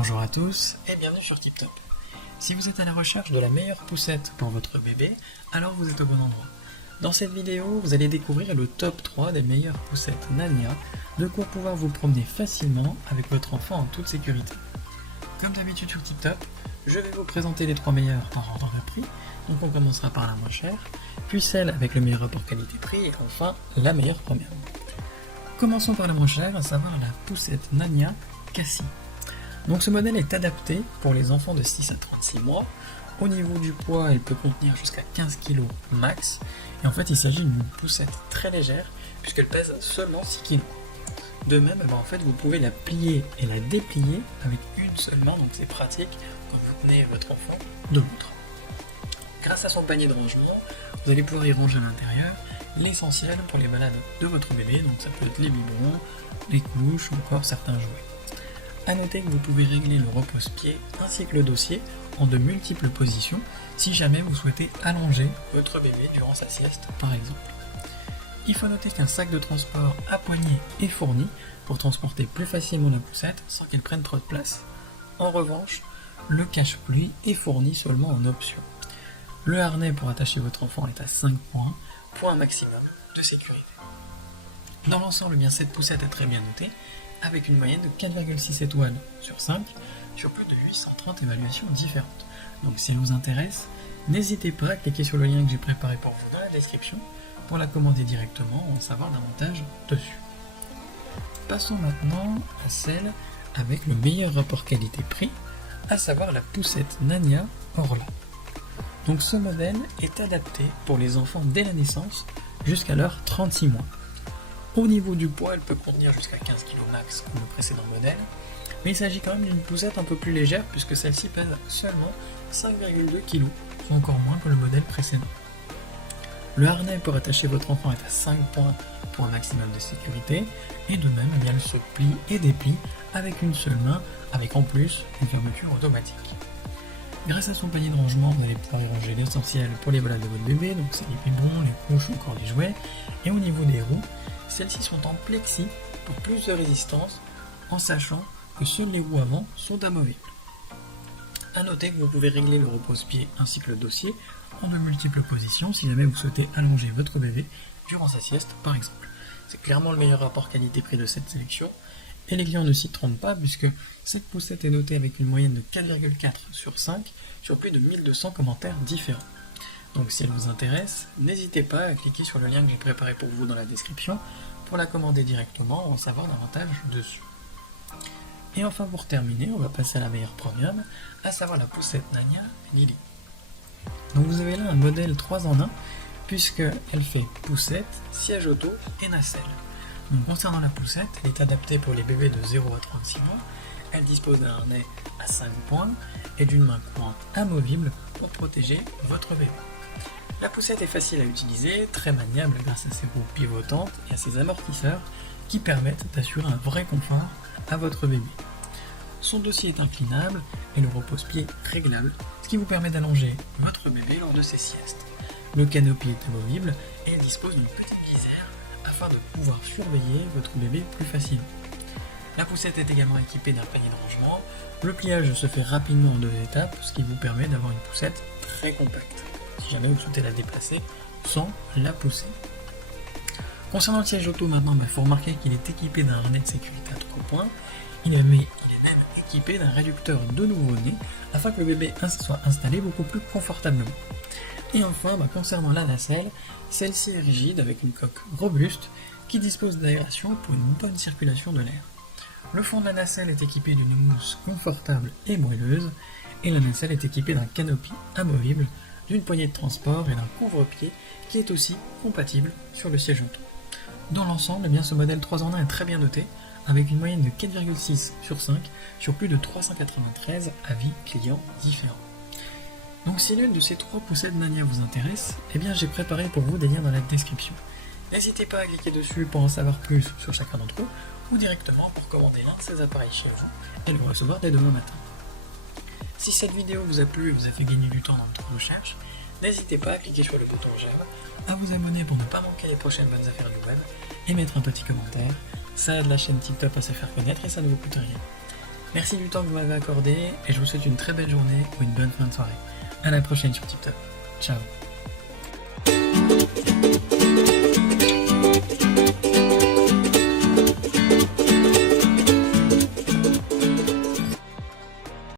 Bonjour à tous et bienvenue sur TipTop. Si vous êtes à la recherche de la meilleure poussette pour votre bébé, alors vous êtes au bon endroit. Dans cette vidéo, vous allez découvrir le top 3 des meilleures poussettes Nania, de quoi pouvoir vous promener facilement avec votre enfant en toute sécurité. Comme d'habitude sur TipTop, je vais vous présenter les 3 meilleures en ordre de prix, donc on commencera par la moins chère, puis celle avec le meilleur rapport qualité-prix et enfin la meilleure premium. Commençons par la moins chère, à savoir la poussette Nania Cassie. Donc ce modèle est adapté pour les enfants de 6 à 36 mois. Au niveau du poids, elle peut contenir jusqu'à 15 kg max. Et en fait, il s'agit d'une poussette très légère puisqu'elle pèse seulement 6 kg. De même, en fait, vous pouvez la plier et la déplier avec une seule main, donc c'est pratique quand vous tenez votre enfant de l'autre. Grâce à son panier de rangement, vous allez pouvoir y ranger à l'intérieur l'essentiel pour les balades de votre bébé, donc ça peut être les biberons, les couches ou encore certains jouets. A noter que vous pouvez régler le repose-pied ainsi que le dossier en de multiples positions si jamais vous souhaitez allonger votre bébé durant sa sieste par exemple. Il faut noter qu'un sac de transport à poignée est fourni pour transporter plus facilement la poussette sans qu'elle prenne trop de place. En revanche, le cache-pluie est fourni seulement en option. Le harnais pour attacher votre enfant est à 5 points pour un maximum de sécurité. Dans l'ensemble, cette poussette est très bien notée, avec une moyenne de 4,6 étoiles sur 5, sur plus de 830 évaluations différentes. Donc si elle vous intéresse, n'hésitez pas à cliquer sur le lien que j'ai préparé pour vous dans la description pour la commander directement ou en savoir davantage dessus. Passons maintenant à celle avec le meilleur rapport qualité-prix, à savoir la poussette Nania Orla. Donc ce modèle est adapté pour les enfants dès la naissance jusqu'à leurs 36 mois. Au niveau du poids, elle peut contenir jusqu'à 15 kg max comme le précédent modèle, mais il s'agit quand même d'une poussette un peu plus légère puisque celle-ci pèse seulement 5,2 kg, soit encore moins que le modèle précédent. Le harnais pour attacher votre enfant est à 5 points pour un maximum de sécurité, et de même, elle se plie et déplie avec une seule main, avec en plus une fermeture automatique. Grâce à son panier de rangement, vous allez pouvoir y ranger l'essentiel pour les balades de votre bébé, donc c'est les biberons, les couches ou encore les jouets, et au niveau des roues, celles-ci sont en plexi pour plus de résistance, en sachant que seules les roues avant sont amovibles. A noter que vous pouvez régler le repose-pied ainsi que le dossier en de multiples positions si jamais vous souhaitez allonger votre bébé durant sa sieste par exemple. C'est clairement le meilleur rapport qualité-prix de cette sélection, et les clients ne s'y trompent pas puisque cette poussette est notée avec une moyenne de 4,4 sur 5 sur plus de 1200 commentaires différents. Donc si elle vous intéresse, n'hésitez pas à cliquer sur le lien que j'ai préparé pour vous dans la description pour la commander directement ou en savoir davantage dessus. Et enfin pour terminer, on va passer à la meilleure premium, à savoir la poussette Nania Lily. Donc vous avez là un modèle 3 en 1 puisqu'elle fait poussette, siège auto et nacelle. Donc concernant la poussette, elle est adaptée pour les bébés de 0 à 36 mois, elle dispose d'un harnais à 5 points et d'une main courante amovible pour protéger votre bébé. La poussette est facile à utiliser, très maniable grâce à ses roues pivotantes et à ses amortisseurs qui permettent d'assurer un vrai confort à votre bébé. Son dossier est inclinable et le repose-pied réglable, ce qui vous permet d'allonger votre bébé lors de ses siestes. Le canopy est amovible et elle dispose d'une petite visière afin de pouvoir surveiller votre bébé plus facilement. La poussette est également équipée d'un panier de rangement. Le pliage se fait rapidement en 2 étapes, ce qui vous permet d'avoir une poussette très compacte, si jamais vous souhaitez la déplacer sans la pousser. Concernant le siège auto maintenant, il faut remarquer qu'il est équipé d'un harnais de sécurité à 3 points. Il est même équipé d'un réducteur de nouveau-né afin que le bébé soit installé beaucoup plus confortablement. Et enfin, concernant la nacelle, celle-ci est rigide avec une coque robuste qui dispose d'aération pour une bonne circulation de l'air. Le fond de la nacelle est équipé d'une mousse confortable et moelleuse, et la nacelle est équipée d'un canopy amovible, d'une poignée de transport et d'un couvre-pied qui est aussi compatible sur le siège auto. Dans l'ensemble, ce modèle 3 en 1 est très bien noté, avec une moyenne de 4,6 sur 5 sur plus de 393 avis clients différents. Donc si l'une de ces 3 poussettes Nania vous intéresse, j'ai préparé pour vous des liens dans la description. N'hésitez pas à cliquer dessus pour en savoir plus sur chacun d'entre eux, ou directement pour commander l'un de ces appareils chez vous et le recevoir dès demain matin. Si cette vidéo vous a plu et vous a fait gagner du temps dans votre recherche, n'hésitez pas à cliquer sur le bouton j'aime, à vous abonner pour ne pas manquer les prochaines bonnes affaires du web, et mettre un petit commentaire. Ça aide la chaîne TipTop à se faire connaître et ça ne vous coûte rien. Merci du temps que vous m'avez accordé et je vous souhaite une très belle journée ou une bonne fin de soirée. À la prochaine sur TipTop. Ciao.